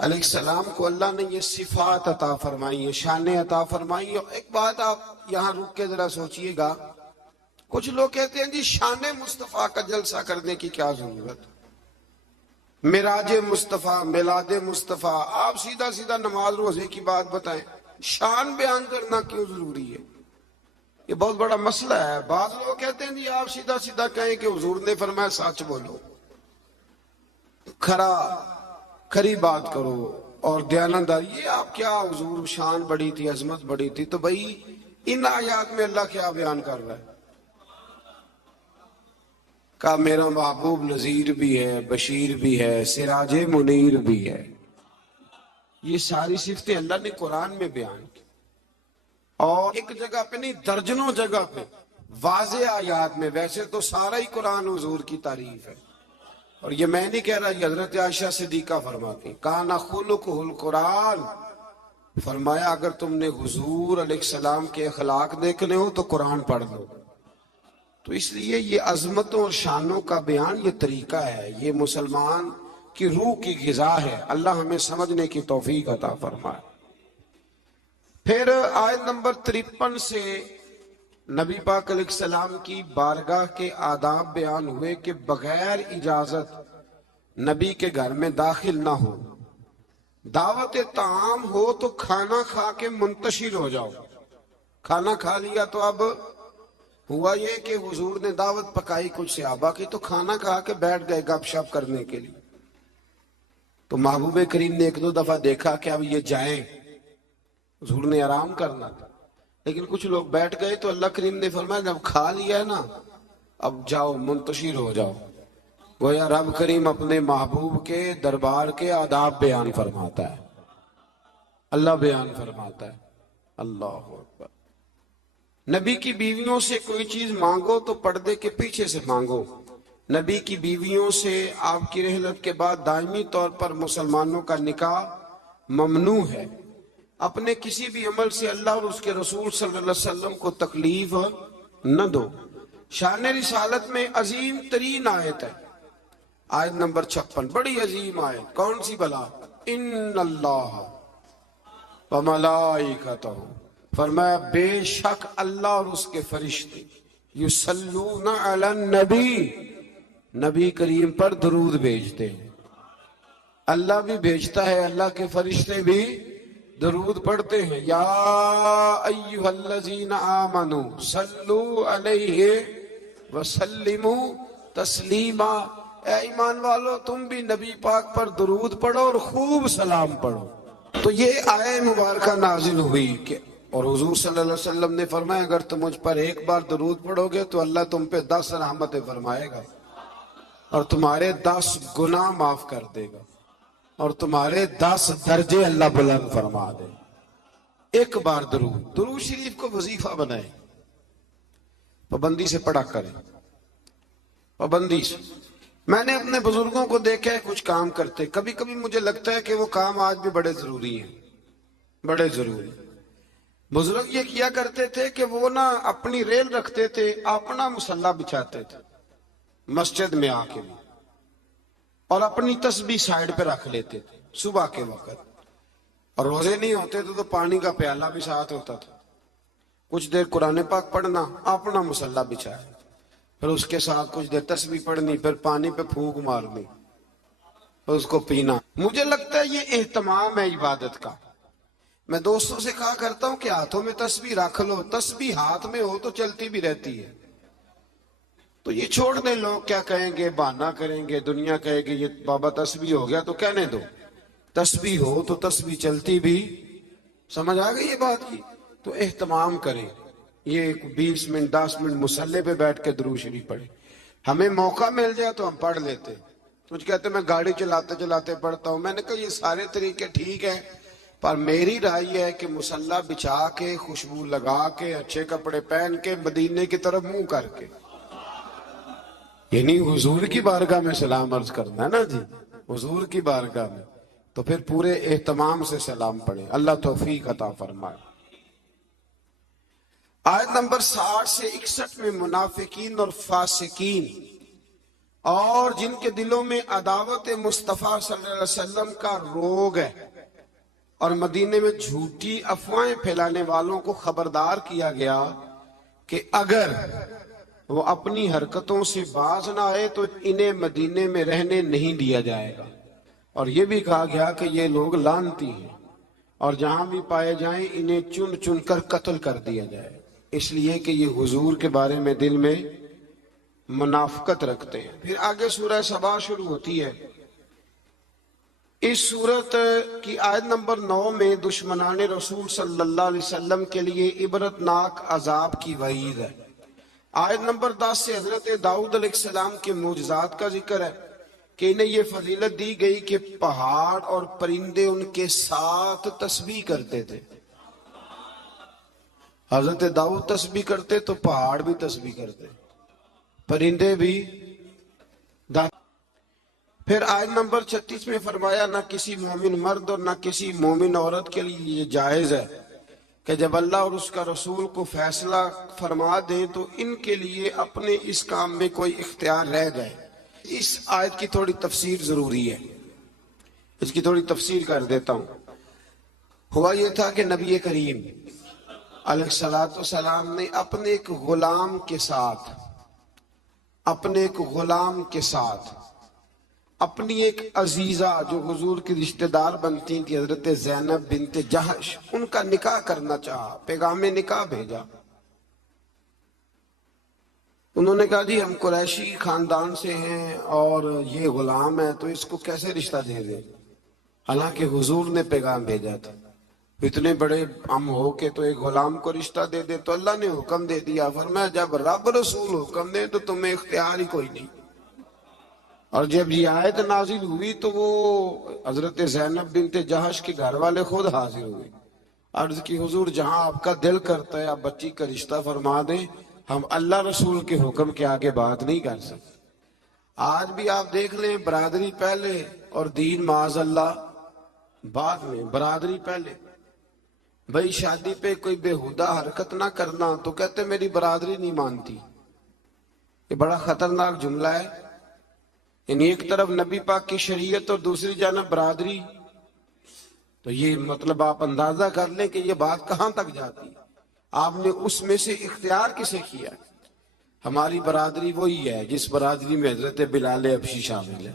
علیہ السلام کو اللہ نے یہ صفات عطا فرمائی ہیں، شانیں عطا فرمائی ہیں۔ ایک بات آپ یہاں رک کے ذرا سوچئے گا، کچھ لوگ کہتے ہیں جی شان مصطفیٰ کا جلسہ کرنے کی کیا ضرورت، معراج مصطفیٰ، میلاد مصطفیٰ، آپ سیدھا سیدھا نماز روزے کی بات بتائیں، شان بیان کرنا کیوں ضروری ہے؟ یہ بہت بڑا مسئلہ ہے۔ بعض لوگ کہتے ہیں جی آپ سیدھا سیدھا کہیں کہ حضور نے فرمایا سچ بولو، کھری بات کرو اور دیانتداری۔ یہ آپ کیا، حضور شان بڑی تھی، عظمت بڑی تھی، تو بھئی ان آیات میں اللہ کیا بیان کر رہا ہے؟ کہا میرا محبوب نذیر بھی ہے، بشیر بھی ہے، سراج منیر بھی ہے۔ یہ ساری صفتیں اللہ نے قرآن میں بیان کی، اور ایک جگہ پہ نہیں، درجنوں جگہ پہ واضح آیات میں۔ ویسے تو سارا ہی قرآن حضور کی تعریف ہے، اور یہ میں نہیں کہہ رہا، یہ حضرت عائشہ صدیقہ فرماتی، کان خلقہ القرآن، فرمایا اگر تم نے حضور علیہ السلام کے اخلاق دیکھنے ہو تو قرآن پڑھ لو۔ تو اس لیے یہ عظمتوں اور شانوں کا بیان یہ طریقہ ہے، یہ مسلمان کی روح کی غذا ہے۔ اللہ ہمیں سمجھنے کی توفیق عطا فرمائے۔ پھر آیت نمبر 53 سے نبی پاک علیہ السلام کی بارگاہ کے آداب بیان ہوئے کہ بغیر اجازت نبی کے گھر میں داخل نہ ہو، دعوت طعام ہو تو کھانا کھا کے منتشر ہو جاؤ۔ کھانا کھا لیا تو اب ہوا یہ کہ حضور نے دعوت پکائی کچھ صحابہ کی، تو کھانا کھا کے بیٹھ گئے گپ شپ کرنے کے لیے۔ تو محبوب کریم نے ایک دو دفعہ دیکھا کہ اب یہ جائیں، حضور نے آرام کرنا تھا، لیکن کچھ لوگ بیٹھ گئے تو اللہ کریم نے فرمایا جب کھا لیا ہے نا اب جاؤ منتشر ہو جاؤ۔ گویا رب کریم اپنے محبوب کے دربار کے آداب بیان فرماتا ہے، اللہ بیان فرماتا ہے۔ اللہ اکبر۔ نبی کی بیویوں سے کوئی چیز مانگو تو پردے کے پیچھے سے مانگو۔ نبی کی بیویوں سے آپ کی رحلت کے بعد دائمی طور پر مسلمانوں کا نکاح ممنوع ہے۔ اپنے کسی بھی عمل سے اللہ اور اس کے رسول صلی اللہ علیہ وسلم کو تکلیف نہ دو۔ شان رسالت میں عظیم ترین آیت ہے، آیت نمبر 56، بڑی عظیم آیت۔ کون سی بلا؟ ان اللہ وملائکتہ، فرمایا بے شک اللہ اور اس کے فرشتے یصلون علی النبی، نبی کریم پر درود بھیجتے ہیں۔ اللہ بھی بھیجتا ہے، اللہ کے فرشتے بھی درود پڑھتے ہیں۔ یا ایھا الذین آمنوا صلوا علیہ وسلموا تسلیما، اے ایمان والو تم بھی نبی پاک پر درود پڑھو اور خوب سلام پڑھو۔ تو یہ آیت مبارکہ نازل ہوئی کہ، اور حضور صلی اللہ علیہ وسلم نے فرمایا اگر تم مجھ پر ایک بار درود پڑھو گے تو اللہ تم پہ 10 رحمتیں فرمائے گا، اور تمہارے 10 گناہ معاف کر دے گا، اور تمہارے 10 درجے اللہ بلند فرما دے۔ ایک بار درود شریف کو وظیفہ بنائیں، پابندی سے پڑھا کریں، پابندی سے۔ میں نے اپنے بزرگوں کو دیکھا ہے کچھ کام کرتے، کبھی کبھی مجھے لگتا ہے کہ وہ کام آج بھی بڑے ضروری ہیں، بڑے ضروری۔ بزرگ یہ کیا کرتے تھے کہ وہ نا اپنی ریل رکھتے تھے، اپنا مصلی بچھاتے تھے مسجد میں آ کے، اور اپنی تسبیح سائیڈ پہ رکھ لیتے تھے صبح کے وقت، اور روزے نہیں ہوتے تھے تو پانی کا پیالہ بھی ساتھ ہوتا تھا۔ کچھ دیر قرآن پاک پڑھنا، اپنا مصلی بچھایا، پھر اس کے ساتھ کچھ دیر تسبیح پڑھنی، پھر پانی پہ پھونک مارنی، پھر اس کو پینا۔ مجھے لگتا ہے یہ اہتمام ہے عبادت کا۔ میں دوستوں سے کہا کرتا ہوں کہ ہاتھوں میں تسبیح رکھ لو، تسبیح ہاتھ میں ہو تو چلتی بھی رہتی ہے۔ تو یہ چھوڑ دیں، لوگ کیا کہیں گے، بہانہ کریں گے، دنیا کہے گی یہ بابا تسبیح ہو گیا، تو کہنے دو، تسبیح ہو تو تسبیح چلتی بھی۔ سمجھ آ گئی یہ بات کی؟ تو اہتمام کریں، یہ 20 منٹ 10 منٹ مصلی پہ بیٹھ کے درود شریف پڑھیں۔ ہمیں موقع مل جائے تو ہم پڑھ لیتے۔ کچھ کہتے میں گاڑی چلاتے چلاتے پڑھتا ہوں، میں نے کہا یہ سارے طریقے ٹھیک ہیں، پر میری رائے یہ ہے کہ مصلی بچھا کے، خوشبو لگا کے، اچھے کپڑے پہن کے، مدینے کی طرف منہ کر کے، یعنی حضور کی بارگاہ میں سلام عرض کرنا ہے نا جی، حضور کی بارگاہ میں، تو پھر پورے اہتمام سے سلام پڑھیں۔ اللہ توفیق عطا فرمائے۔ آیت نمبر 60 سے 61 میں منافقین اور فاسقین اور جن کے دلوں میں عداوت مصطفیٰ صلی اللہ علیہ وسلم کا روگ ہے، اور مدینے میں جھوٹی افواہیں پھیلانے والوں کو خبردار کیا گیا کہ اگر وہ اپنی حرکتوں سے باز نہ آئے تو انہیں مدینے میں رہنے نہیں دیا جائے گا۔ اور یہ بھی کہا گیا کہ یہ لوگ لعنتی ہیں، اور جہاں بھی پائے جائیں انہیں چن چن کر قتل کر دیا جائے، اس لیے کہ یہ حضور کے بارے میں دل میں منافقت رکھتے ہیں۔ پھر آگے سورہ سبا شروع ہوتی ہے۔ اس سورت کی آیت نمبر 9 میں دشمنان رسول صلی اللہ علیہ وسلم کے لیے عبرتناک عذاب کی وعید ہے۔ آیت نمبر 10 سے حضرت داؤد علیہ السلام کے معجزات کا ذکر ہے کہ انہیں یہ فضیلت دی گئی کہ پہاڑ اور پرندے ان کے ساتھ تسبیح کرتے تھے۔ حضرت داؤد تسبیح کرتے تو پہاڑ بھی تسبیح کرتے، پرندے بھی۔ پھر آیت نمبر 36 میں فرمایا نہ کسی مومن مرد اور نہ کسی مومن عورت کے لیے یہ جائز ہے کہ جب اللہ اور اس کا رسول کو فیصلہ فرما دیں تو ان کے لیے اپنے اس کام میں کوئی اختیار رہ جائے۔ اس آیت کی تھوڑی تفسیر ضروری ہے، اس کی تھوڑی تفسیر کر دیتا ہوں۔ ہوا یہ تھا کہ نبی کریم علیہ الصلوۃ والسلام نے اپنے ایک غلام کے ساتھ اپنی ایک عزیزہ جو حضور کی رشتہ دار بنتی تھی حضرت زینب بنت جہش، ان کا نکاح کرنا چاہا، پیغام نکاح بھیجا۔ انہوں نے کہا جی ہم قریشی خاندان سے ہیں اور یہ غلام ہے تو اس کو کیسے رشتہ دے دیں، حالانکہ حضور نے پیغام بھیجا تھا۔ اتنے بڑے ہم ہو کے تو ایک غلام کو رشتہ دے دے، تو اللہ نے حکم دے دیا، فرمایا جب رب رسول حکم دے تو تمہیں اختیار ہی کوئی نہیں۔ اور جب یہ آیت نازل ہوئی تو وہ حضرت زینب بنت جہش کے گھر والے خود حاضر ہوئے، عرض کی حضور جہاں آپ کا دل کرتا ہے آپ بچی کا رشتہ فرما دیں، ہم اللہ رسول کے حکم کے آگے بات نہیں کر سکتے۔ آج بھی آپ دیکھ لیں، برادری پہلے اور دین معاذ اللہ بعد میں۔ برادری پہلے، بھائی شادی پہ کوئی بےہودہ حرکت نہ کرنا تو کہتے میری برادری نہیں مانتی۔ یہ بڑا خطرناک جملہ ہے، یعنی ایک طرف نبی پاک کی شریعت اور دوسری جانب برادری، تو یہ مطلب آپ اندازہ کر لیں کہ یہ بات کہاں تک جاتی۔ آپ نے اس میں سے اختیار کسے کیا؟ ہماری برادری وہی ہے جس برادری میں حضرت بلال حبشی شامل ہے،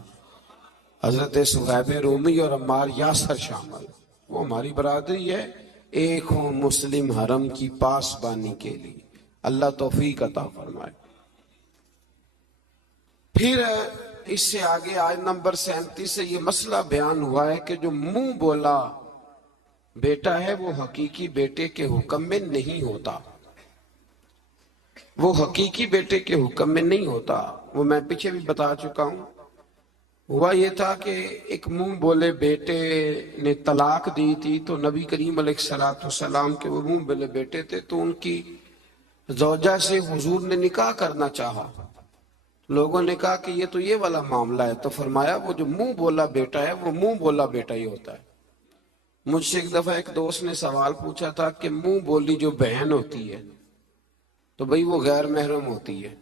حضرت صہیب رومی اور عمار یاسر شامل، وہ ہماری برادری ہے، ایک ہوں مسلم حرم کی پاسبانی کے لیے۔ اللہ توفیق عطا فرمائے۔ پھر اس سے آگے آیت نمبر 37 سے یہ مسئلہ بیان ہوا ہے کہ جو منہ بولا بیٹا ہے وہ حقیقی بیٹے کے حکم میں نہیں ہوتا، وہ حقیقی بیٹے کے حکم میں نہیں ہوتا۔ وہ میں پیچھے بھی بتا چکا ہوں۔ ہوا یہ تھا کہ ایک منہ بولے بیٹے نے طلاق دی تھی، تو نبی کریم علیہ الصلوۃ والسلام کے وہ منہ بولے بیٹے تھے، تو ان کی زوجہ سے حضور نے نکاح کرنا چاہا۔ لوگوں نے کہا کہ یہ تو یہ والا معاملہ ہے، تو فرمایا وہ جو منہ بولا بیٹا ہے وہ منہ بولا بیٹا ہی ہوتا ہے۔ مجھ سے ایک دفعہ ایک دوست نے سوال پوچھا تھا کہ منہ بولی جو بہن ہوتی ہے تو بھئی وہ غیر محرم ہوتی ہے،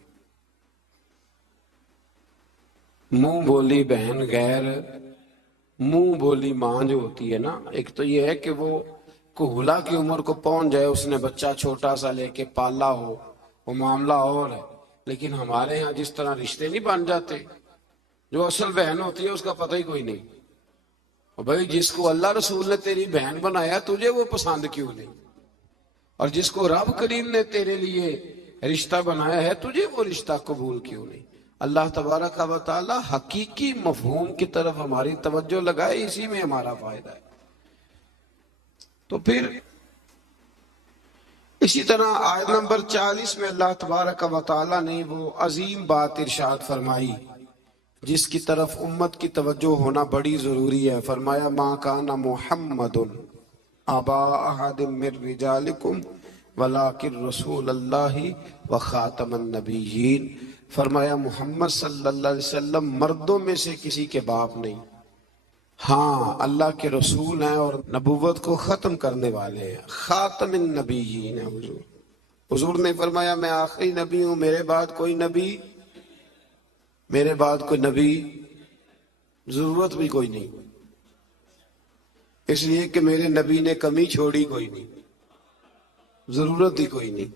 منہ بولی بہن غیر، منہ بولی ماں جو ہوتی ہے نا، ایک تو یہ ہے کہ وہ کہولا کی عمر کو پہنچ جائے، اس نے بچہ چھوٹا سا لے کے پالا ہو، وہ معاملہ اور ہے۔ لیکن ہمارے ہاں جس طرح رشتے نہیں بن جاتے، جو اصل بہن ہوتی ہے اس کا پتہ ہی کوئی نہیں، اور بھائی جس کو اللہ رسول نے تیری بہن بنایا تجھے وہ پسند کیوں نہیں، اور جس کو رب کریم نے تیرے لیے رشتہ بنایا ہے تجھے وہ رشتہ قبول کیوں نہیں۔ اللہ تبارک و تعالی حقیقی مفہوم کی طرف ہماری توجہ لگائے، اسی میں ہمارا فائدہ ہے۔ تو پھر اسی طرح آیت نمبر 40 میں اللہ تبارک و تعالی نے وہ عظیم بات ارشاد فرمائی جس کی طرف امت کی توجہ ہونا بڑی ضروری ہے۔ فرمایا ما کان محمد ابا احد من رجالکم ولکن رسول اللہ وخاتم النبیین۔ فرمایا محمد صلی اللہ علیہ وسلم مردوں میں سے کسی کے باپ نہیں، ہاں اللہ کے رسول ہیں اور نبوت کو ختم کرنے والے ہیں، خاتم النبیین ہیں حضور۔ حضور نے فرمایا میں آخری نبی ہوں، میرے بعد کوئی نبی میرے بعد کوئی نبی ضرورت بھی کوئی نہیں، اس لیے کہ میرے نبی نے کمی چھوڑی کوئی نہیں، ضرورت ہی کوئی نہیں،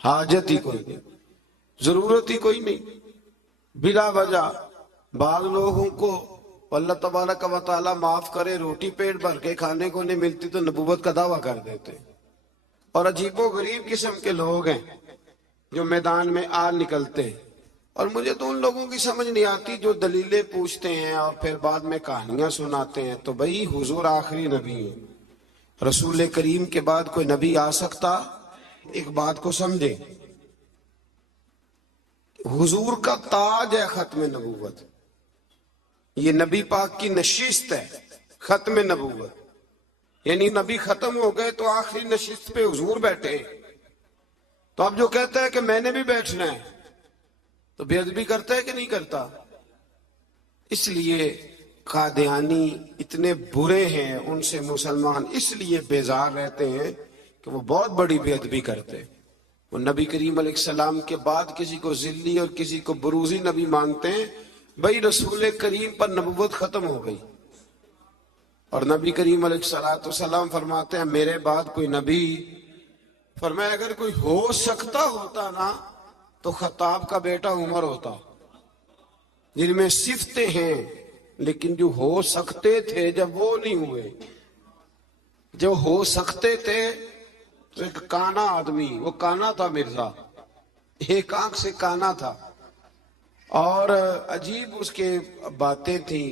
حاجت ہی کوئی نہیں، ضرورت ہی کوئی نہیں۔ بلا وجہ بعض لوگوں کو اللہ تبارک و تعالیٰ معاف کرے، روٹی پیٹ بھر کے کھانے کو نہیں ملتی تو نبوت کا دعویٰ کر دیتے، اور عجیب و غریب قسم کے لوگ ہیں جو میدان میں آ نکلتے ہیں۔ اور مجھے تو ان لوگوں کی سمجھ نہیں آتی جو دلیلیں پوچھتے ہیں اور پھر بعد میں کہانیاں سناتے ہیں۔ تو بھئی حضور آخری نبی ہیں، رسول کریم کے بعد کوئی نبی آ سکتا؟ ایک بات کو سمجھیں، حضور کا تاج ہے ختم نبوت، یہ نبی پاک کی نشست ہے ختم نبوت، یعنی نبی ختم ہو گئے تو آخری نشست پہ حضور بیٹھے۔ تو اب جو کہتا ہے کہ میں نے بھی بیٹھنا ہے تو بے ادبی کرتا ہے کہ نہیں کرتا؟ اس لیے قادیانی اتنے برے ہیں، ان سے مسلمان اس لیے بیزار رہتے ہیں کہ وہ بہت بڑی بے ادبی کرتے ہیں۔ وہ نبی کریم علیہ السلام کے بعد کسی کو ذلی اور کسی کو بروزی نبی مانتے ہیں۔ بھئی رسول کریم پر نبوت ختم ہو گئی، اور نبی کریم علیہ السلام فرماتے ہیں میرے بعد کوئی نبی، فرمایا اگر کوئی ہو سکتا ہوتا نا تو خطاب کا بیٹا عمر ہوتا، جن میں صفتیں ہیں لیکن جو ہو سکتے تھے جب وہ نہیں ہوئے، جو ہو سکتے تھے تو ایک کانا آدمی، وہ کانا تھا مرزا، ایک آنکھ سے کانا تھا، اور عجیب اس کے باتیں تھیں،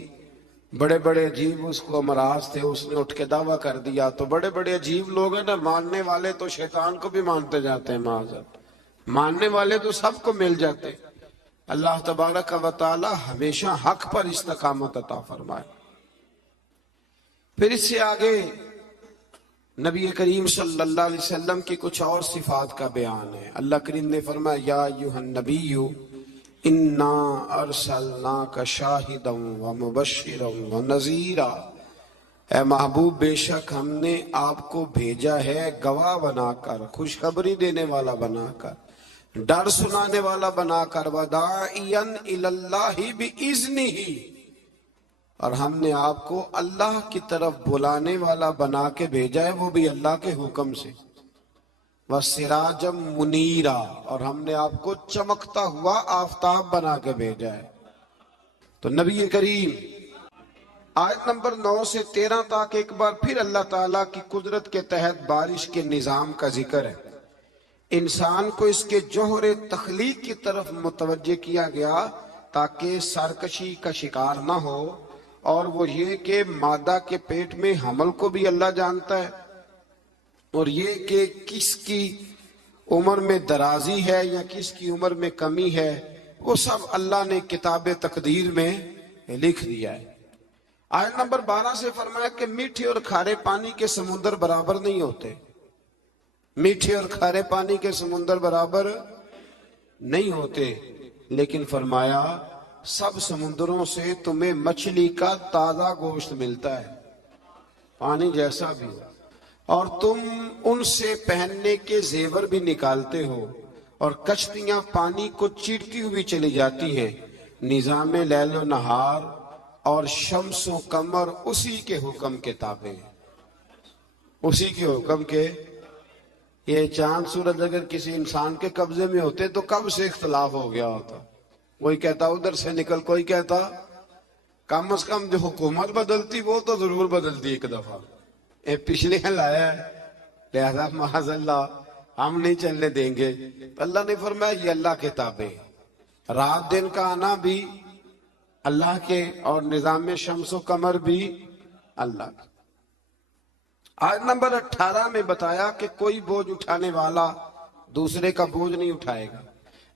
بڑے بڑے عجیب اس کو امراض تھے، اس نے اٹھ کے دعویٰ کر دیا۔ تو بڑے بڑے عجیب لوگ ہیں نا، ماننے والے تو شیطان کو بھی مانتے جاتے ہیں، معاذ، ماننے والے تو سب کو مل جاتے۔ اللہ تبارک و تعالی ہمیشہ حق پر استقامت عطا فرمائے۔ پھر اس سے آگے نبی کریم صلی اللہ علیہ وسلم کی کچھ اور صفات کا بیان ہے۔ اللہ کریم نے فرمایا یا ایھا النبی انا ارسلناک شاہدا ومبشرا ونذیرا، اے محبوب بے شک ہم نے آپ کو بھیجا ہے گواہ بنا کر، خوشخبری دینے والا بنا کر، ڈر سنانے والا بنا کر، وداعیا الی اللہ باذنہ، اور ہم نے آپ کو اللہ کی طرف بلانے والا بنا کے بھیجا ہے، وہ بھی اللہ کے حکم سے، وَسِرَاجًا مُنِيرًا، اور ہم نے آپ کو چمکتا ہوا آفتاب بنا کے بھیجا ہے۔ تو نبی کریم آیت نمبر 9 سے 13 تک ایک بار پھر اللہ تعالیٰ کی قدرت کے تحت بارش کے نظام کا ذکر ہے۔ انسان کو اس کے جوہر تخلیق کی طرف متوجہ کیا گیا تاکہ سرکشی کا شکار نہ ہو، اور وہ یہ کہ مادہ کے پیٹ میں حمل کو بھی اللہ جانتا ہے، اور یہ کہ کس کی عمر میں درازی ہے یا کس کی عمر میں کمی ہے، وہ سب اللہ نے کتاب تقدیر میں لکھ دیا ہے۔ آیت نمبر 12 سے فرمایا کہ میٹھے اور کھارے پانی کے سمندر برابر نہیں ہوتے، میٹھے اور کھارے پانی کے سمندر برابر نہیں ہوتے، لیکن فرمایا سب سمندروں سے تمہیں مچھلی کا تازہ گوشت ملتا ہے، پانی جیسا بھی ہو، اور تم ان سے پہننے کے زیور بھی نکالتے ہو، اور کشتیاں پانی کو چیرتی ہوئی چلی جاتی ہیں۔ نظام لیل و نہار اور شمس و قمر اسی کے حکم کے تابع ہیں، اسی کے حکم کے۔ یہ چاند سورج اگر کسی انسان کے قبضے میں ہوتے تو کب سے اختلاف ہو گیا ہوتا، کوئی کہتا ادھر سے نکل، کوئی کہتا کم از کم جو حکومت بدلتی وہ تو ضرور بدلتی ایک دفعہ، پچھلے لایا ہے لہذا معاذ اللہ ہم نہیں چلنے دیں گے۔ اللہ نے فرمایا یہ اللہ کے تابع، رات دن کا آنا بھی اللہ کے، اور نظام شمس و قمر بھی اللہ کے۔ آیت نمبر 18 میں بتایا کہ کوئی بوجھ اٹھانے والا دوسرے کا بوجھ نہیں اٹھائے گا،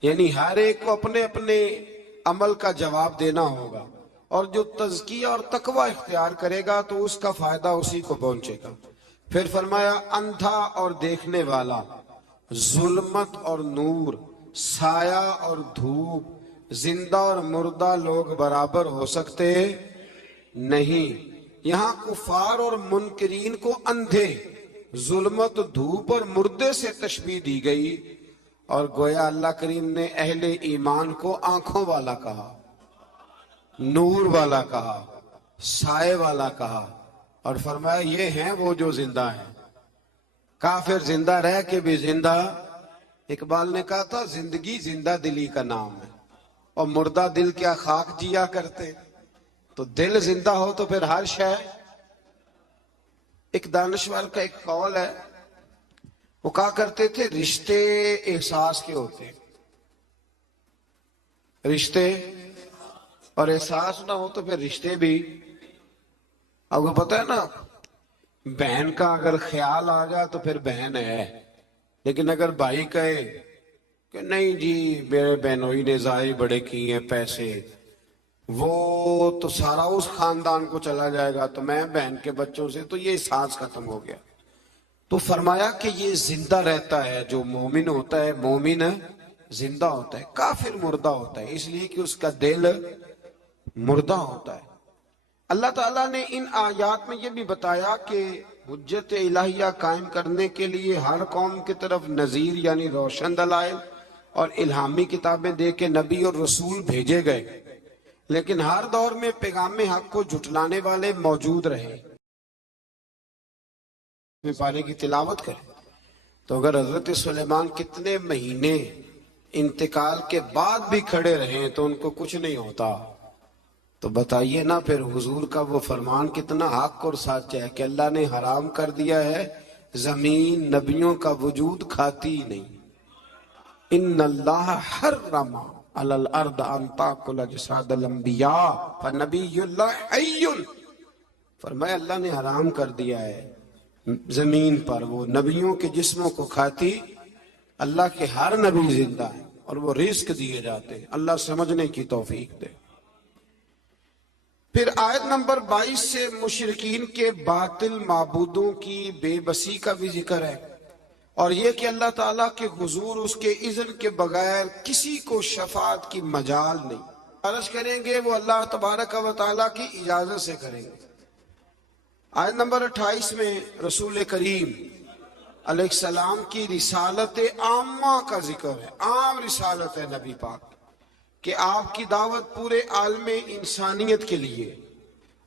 یعنی ہر ایک کو اپنے اپنے عمل کا جواب دینا ہوگا، اور جو تزکیہ اور تقوی اختیار کرے گا تو اس کا فائدہ اسی کو پہنچے گا۔ پھر فرمایا اندھا اور دیکھنے والا، ظلمت اور نور، سایہ اور دھوپ، زندہ اور مردہ لوگ برابر ہو سکتے نہیں۔ یہاں کفار اور منکرین کو اندھے، ظلمت، دھوپ اور مردے سے تشبیہ دی گئی، اور گویا اللہ کریم نے اہل ایمان کو آنکھوں والا کہا۔ نور والا کہا، سائے والا کہا، اور فرمایا یہ ہیں وہ جو زندہ ہیں۔ کافر زندہ رہ کے بھی زندہ، اقبال نے کہا تھا زندگی زندہ دلی کا نام ہے، اور مردہ دل کیا خاک جیا کرتے، تو دل زندہ ہو تو پھر ہر شے۔ ایک دانشور کا ایک قول ہے، وہ کہا کرتے تھے رشتے احساس کے ہوتے ہیں، رشتے اور احساس نہ ہو تو پھر رشتے بھی۔ آپ کو پتہ ہے نا، بہن کا اگر خیال آ جائے تو پھر بہن ہے، لیکن اگر بھائی کہے کہ نہیں جی میرے بہنوئی نے ضائع بڑے کیے ہیں پیسے، وہ تو سارا اس خاندان کو چلا جائے گا تو میں بہن کے بچوں سے، تو یہ احساس ختم ہو گیا۔ تو فرمایا کہ یہ زندہ رہتا ہے، جو مومن ہوتا ہے مومن زندہ ہوتا ہے، کافر مردہ ہوتا ہے، اس لیے کہ اس کا دل مردہ ہوتا ہے۔ اللہ تعالیٰ نے ان آیات میں یہ بھی بتایا کہ حجت الہیہ قائم کرنے کے لیے ہر قوم کی طرف نذیر یعنی روشن دلائل اور الہامی کتابیں دے کے نبی اور رسول بھیجے گئے، لیکن ہر دور میں پیغام حق کو جھٹلانے والے موجود رہے۔ پارے کی تلاوت کریں تو اگر حضرت سلیمان کتنے مہینے انتقال کے بعد بھی کھڑے رہے تو ان کو کچھ نہیں ہوتا، تو بتائیے نا پھر حضور کا وہ فرمان کتنا حق اور سچ ہے کہ اللہ نے حرام کر دیا ہے زمین نبیوں کا وجود کھاتی ہی نہیں۔ ان اللہ حرم علی الارض ان تاکل اجساد الانبیاء فنبی اللہ حی، فرمایا اللہ نے حرام کر دیا ہے زمین پر وہ نبیوں کے جسموں کو کھاتی، اللہ کے ہر نبی زندہ ہے اور وہ رزق دیے جاتے ہیں۔ اللہ سمجھنے کی توفیق دے۔ پھر آیت نمبر 22 سے مشرکین کے باطل معبودوں کی بے بسی کا بھی ذکر ہے، اور یہ کہ اللہ تعالیٰ کے حضور اس کے اذن کے بغیر کسی کو شفاعت کی مجال نہیں، عرض کریں گے وہ اللہ تبارک و تعالیٰ کی اجازت سے کریں گے۔ آیت نمبر 28 میں رسول کریم علیہ السلام کی رسالت عامہ کا ذکر ہے، عام رسالت ہے نبی پاک، کہ آپ کی دعوت پورے عالم انسانیت کے لیے،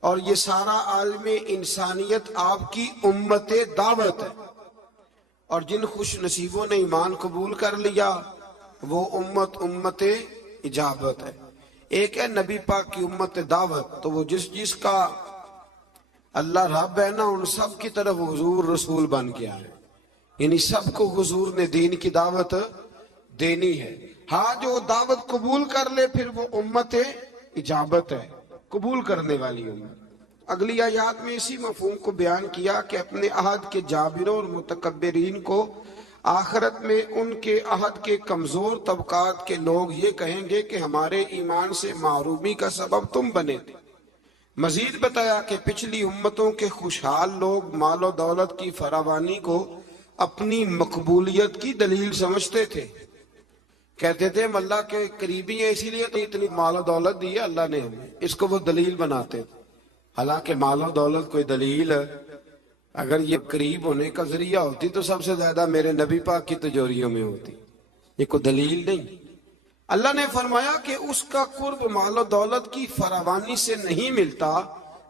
اور یہ سارا عالم انسانیت آپ کی امت دعوت ہے، اور جن خوش نصیبوں نے ایمان قبول کر لیا وہ امت اجابت ہے۔ ایک ہے نبی پاک کی امت دعوت، تو وہ جس کا اللہ رب ہے نا ان سب کی طرف حضور رسول بن گیا ہے، یعنی سب کو حضور نے دین کی دعوت دینی ہے۔ ہاں جو دعوت قبول کر لے پھر وہ امت اجابت ہے، قبول کرنے والی امت۔ اگلی آیات میں اسی مفہوم کو بیان کیا کہ اپنے عہد کے جابروں اور متکبرین کو آخرت میں ان کے عہد کے کمزور طبقات کے لوگ یہ کہیں گے کہ ہمارے ایمان سے محرومی کا سبب تم بنے تھے۔ مزید بتایا کہ پچھلی امتوں کے خوشحال لوگ مال و دولت کی فراوانی کو اپنی مقبولیت کی دلیل سمجھتے تھے، کہتے تھے ہم اللہ کے قریبی ہیں اسی لیے تو اتنی مال و دولت دی ہے اللہ نے ہمیں، اس کو وہ دلیل بناتے تھے۔ حالانکہ مال و دولت کوئی دلیل اگر یہ قریب ہونے کا ذریعہ ہوتی تو سب سے زیادہ میرے نبی پاک کی تجوریوں میں ہوتی، یہ کوئی دلیل نہیں۔ اللہ نے فرمایا کہ اس کا قرب مال و دولت کی فراوانی سے نہیں ملتا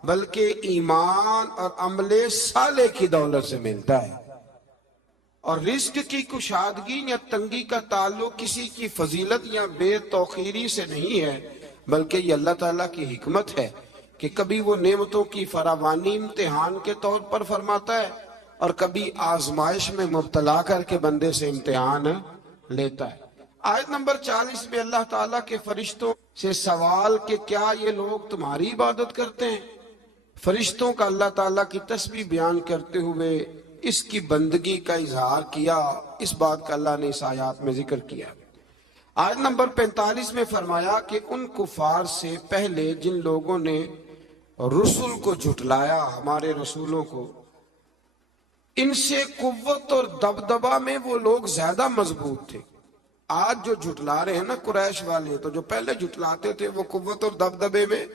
بلکہ ایمان اور عمل صالح کی دولت سے ملتا ہے، اور رزق کی کشادگی یا تنگی کا تعلق کسی کی فضیلت یا بے توقیری سے نہیں ہے، بلکہ یہ اللہ تعالیٰ کی حکمت ہے کہ کبھی وہ نعمتوں کی فراوانی امتحان کے طور پر فرماتا ہے اور کبھی آزمائش میں مبتلا کر کے بندے سے امتحان لیتا ہے۔ آیت نمبر 40 میں اللہ تعالیٰ کے فرشتوں سے سوال کہ کیا یہ لوگ تمہاری عبادت کرتے ہیں؟ فرشتوں کا اللہ تعالیٰ کی تسبیح بیان کرتے ہوئے اس کی بندگی کا اظہار کیا، اس بات کا اللہ نے اس آیات میں ذکر کیا۔ آیت نمبر 45 میں فرمایا کہ ان کفار سے پہلے جن لوگوں نے رسول کو جھٹلایا، ہمارے رسولوں کو، ان سے قوت اور دبدبہ میں وہ لوگ زیادہ مضبوط تھے۔ آج جو جھٹلا رہے ہیں نا قریش والے، تو جو پہلے جھٹلاتے تھے وہ قوت اور دبدبے میں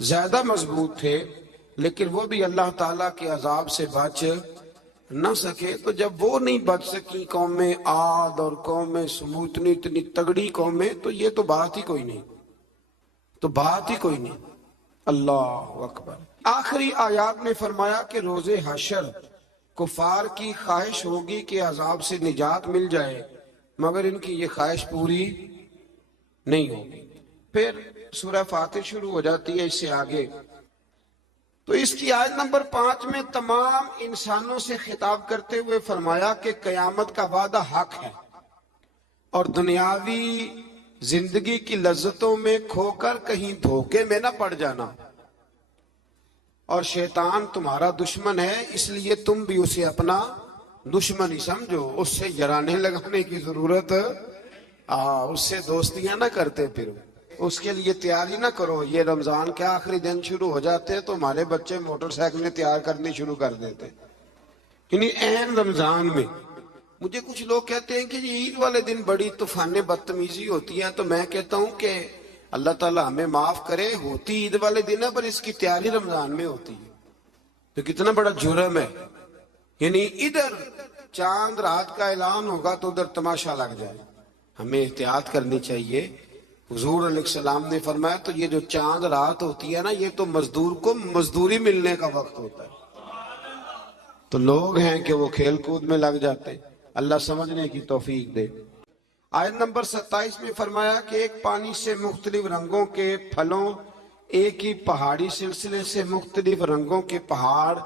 زیادہ مضبوط تھے، لیکن وہ بھی اللہ تعالیٰ کے عذاب سے بچ نہ سکے۔ تو جب وہ نہیں بچ سکی قوم عاد اور قوم سموت اتنی تگڑی قومیں، تو یہ تو بات ہی کوئی نہیں۔ تو بات ہی کوئی نہیں. اللہ اکبر. آخری آیات میں فرمایا کہ روز حشر کفار کی خواہش ہوگی کہ عذاب سے نجات مل جائے، مگر ان کی یہ خواہش پوری نہیں ہوگی. پھر سورہ فاتر شروع ہو جاتی ہے اس سے آگے. تو اس کی آیت نمبر 5 میں تمام انسانوں سے خطاب کرتے ہوئے فرمایا کہ قیامت کا وعدہ حق ہے، اور دنیاوی زندگی کی لذتوں میں کھو کر کہیں دھوکے میں نہ پڑ جانا. اور شیطان تمہارا دشمن ہے، اس لیے تم بھی اسے اپنا دشمن ہی سمجھو. اس سے یرانے لگانے کی ضرورت، اس سے دوستیاں نہ کرتے پھر، اس کے لیے تیاری نہ کرو. یہ رمضان کے آخری دن شروع ہو جاتے تو ہمارے بچے موٹر سائیکلیں تیار کرنی شروع کر دیتے، یعنی عین رمضان میں. مجھے کچھ لوگ کہتے ہیں کہ یہ عید والے دن بڑی طوفانیں بدتمیزی ہوتی ہیں، تو میں کہتا ہوں کہ اللہ تعالیٰ ہمیں معاف کرے، ہوتی عید والے دن ہے پر اس کی تیاری رمضان میں ہوتی ہے. تو کتنا بڑا جرم ہے. یعنی ادھر چاند رات کا اعلان ہوگا تو ادھر تماشا لگ جائے. ہمیں احتیاط کرنی چاہیے. حضور علیہ السلام نے فرمایا تو یہ جو چاند رات ہوتی ہے نا، یہ تو مزدور کو مزدوری ملنے کا وقت ہوتا ہے. تو لوگ ہیں کہ وہ کھیل کود میں لگ جاتے ہیں. اللہ سمجھنے کی توفیق دے. آیت نمبر 27 میں فرمایا کہ ایک پانی سے مختلف رنگوں کے پھلوں، ایک ہی پہاڑی سلسلے سے مختلف رنگوں کے پہاڑ،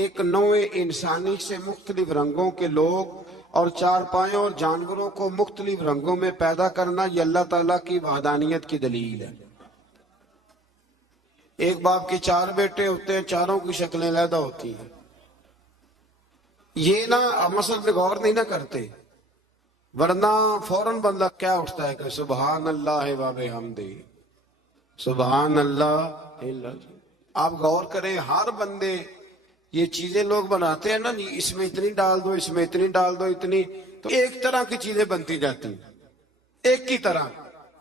ایک نوع انسانی سے مختلف رنگوں کے لوگ، اور چار پایوں اور جانوروں کو مختلف رنگوں میں پیدا کرنا، یہ اللہ تعالیٰ کی وحدانیت کی دلیل ہے. ایک باپ کے 4 بیٹے ہوتے ہیں، چاروں کی شکلیں علیحدہ ہوتی ہیں. یہ نہ مسئلے پہ غور نہیں نہ کرتے، ورنہ فوراً بندہ کیا اٹھتا ہے کہ سبحان اللہ و بحمدہ، سبحان اللہ. آپ غور کریں، ہر بندے یہ چیزیں لوگ بناتے ہیں نا، اس میں اتنی ڈال دو، اس میں اتنی ڈال دو، اتنی، تو ایک طرح کی چیزیں بنتی جاتی ہیں. ایک کی طرح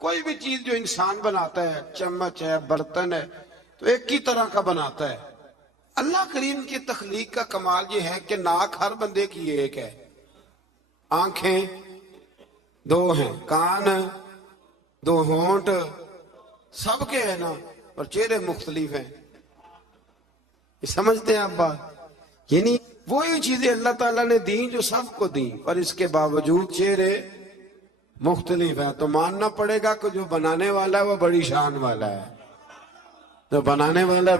کوئی بھی چیز جو انسان بناتا ہے، چمچ ہے، برتن ہے، تو ایک کی طرح کا بناتا ہے. اللہ کریم کی تخلیق کا کمال یہ ہے کہ ناک ہر بندے کی ایک ہے، آنکھیں 2 ہیں، کان 2، ہونٹ سب کے ہیں نا، اور چہرے مختلف ہیں. یہ سمجھتے ہیں آپ بات؟ یعنی وہی چیزیں اللہ تعالیٰ نے دیں جو سب کو دیں، اور اس کے باوجود چہرے مختلف ہیں. تو ماننا پڑے گا کہ جو بنانے والا ہے وہ بڑی شان والا ہے، جو بنانے والا ہے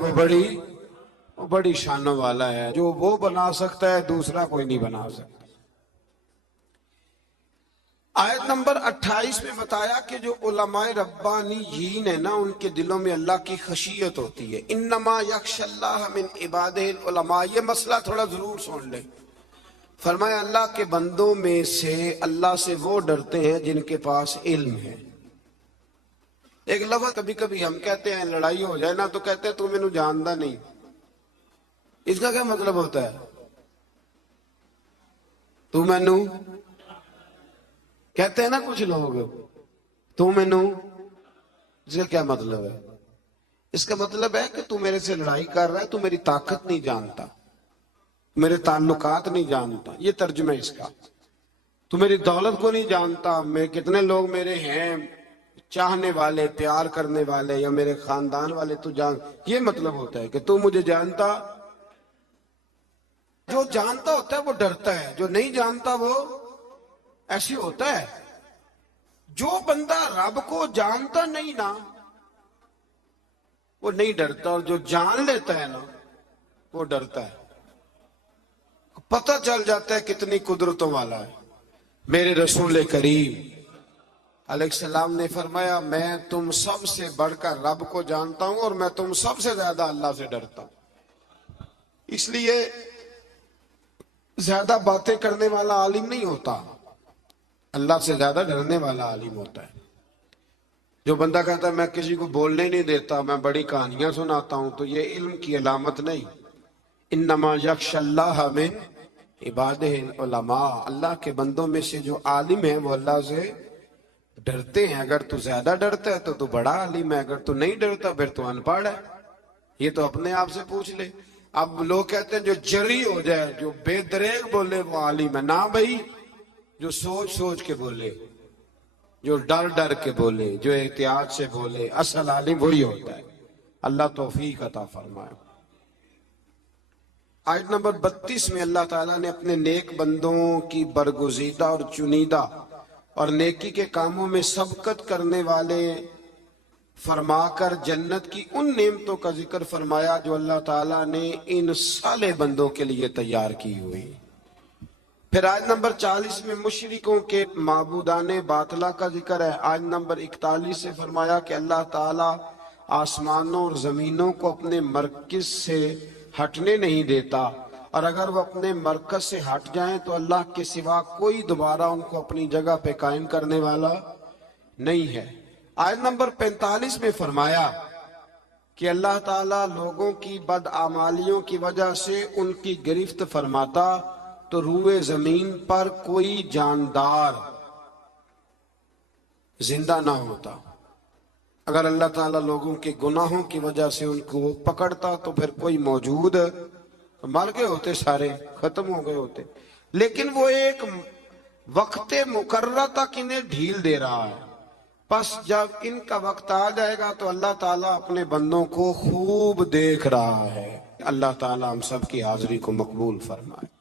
وہ بڑی شانوں والا ہے. جو وہ بنا سکتا ہے دوسرا کوئی نہیں بنا سکتا. آیت نمبر 28 میں بتایا کہ جو علماء ربانیین ہیں نا، ان کے دلوں میں اللہ کی خشیت ہوتی ہے. انما یخشی اللہ من عبادہ العلماء. یہ مسئلہ تھوڑا ضرور سن لیں. فرمایا اللہ کے بندوں میں سے اللہ سے وہ ڈرتے ہیں جن کے پاس علم ہے. ایک لفظ کبھی کبھی ہم کہتے ہیں، لڑائی ہو جائے نا تو کہتے ہیں تو مینوں جاندا نہیں. اس کا کیا مطلب ہوتا ہے؟ تو مینوں کہتے ہیں نا کچھ لوگ، تو مینوں، اس کا کیا مطلب ہے؟ اس کا مطلب ہے کہ تو میرے سے لڑائی کر رہا ہے، تو میری طاقت نہیں جانتا، میرے تعلقات نہیں جانتا. یہ ترجمہ ہے اس کا. تو میری دولت کو نہیں جانتا، میں کتنے لوگ میرے ہیں چاہنے والے، پیار کرنے والے، یا میرے خاندان والے، تو جان. یہ مطلب ہوتا ہے کہ تو مجھے جانتا. جو جانتا ہوتا ہے وہ ڈرتا ہے، جو نہیں جانتا وہ ایسی ہوتا ہے. جو بندہ رب کو جانتا نہیں نا وہ نہیں ڈرتا، اور جو جان لیتا ہے نا وہ ڈرتا ہے. پتہ چل جاتا ہے کتنی قدرتوں والا ہے. میرے رسول کریم علیہ السلام نے فرمایا، میں تم سب سے بڑھ کر رب کو جانتا ہوں، اور میں تم سب سے زیادہ اللہ سے ڈرتا ہوں. اس لیے زیادہ باتیں کرنے والا عالم نہیں ہوتا، اللہ سے زیادہ ڈرنے والا عالم ہوتا ہے. جو بندہ کہتا ہے میں کسی کو بولنے نہیں دیتا، میں بڑی کہانیاں سناتا ہوں، تو یہ علم کی علامت نہیں. انما یخشی اللہ من عبادہ العلماء. اللہ کے بندوں میں سے جو عالم ہیں وہ اللہ سے ڈرتے ہیں. اگر تو زیادہ ڈرتا ہے تو تو بڑا عالم ہے، اگر تو نہیں ڈرتا پھر تو ان پڑھ ہے. یہ تو اپنے آپ سے پوچھ لے. اب لوگ کہتے ہیں جو جری ہو جائے، جو بے دریغ بولے وہ عالم ہے. نہ بھائی، جو سوچ سوچ کے بولے جو ڈر ڈر کے بولے، جو احتیاط سے بولے، اصل عالم وہی ہوتا ہے۔ اللہ توفیق عطا فرمائے۔ آیت نمبر 32 میں اللہ تعالیٰ نے اپنے نیک بندوں کی برگزیدہ اور چنیدہ اور نیکی کے کاموں میں سبقت کرنے والے فرما کر جنت کی ان نعمتوں کا ذکر فرمایا جو اللہ تعالیٰ نے ان صالح بندوں کے لیے تیار کی ہوئی۔ پھر آیت نمبر 40 میں مشرکوں کے معبودان باطلہ کا ذکر ہے۔ آیت نمبر 41 سے فرمایا کہ اللہ تعالیٰ آسمانوں اور زمینوں کو اپنے مرکز سے ہٹنے نہیں دیتا، اور اگر وہ اپنے مرکز سے ہٹ جائیں تو اللہ کے سوا کوئی دوبارہ ان کو اپنی جگہ پہ قائم کرنے والا نہیں ہے۔ آیت نمبر 45 میں فرمایا کہ اللہ تعالیٰ لوگوں کی بدعمالیوں کی وجہ سے ان کی گرفت فرماتا تو روئے زمین پر کوئی جاندار زندہ نہ ہوتا۔ اگر اللہ تعالیٰ لوگوں کے گناہوں کی وجہ سے ان کو پکڑتا تو پھر کوئی موجود مر گئے ہوتے، سارے ختم ہو گئے ہوتے۔ لیکن وہ ایک وقت مقررہ تک انہیں ڈھیل دے رہا ہے، پس جب ان کا وقت آ جائے گا تو اللہ تعالیٰ اپنے بندوں کو خوب دیکھ رہا ہے۔ اللہ تعالیٰ ہم سب کی حاضری کو مقبول فرمائے۔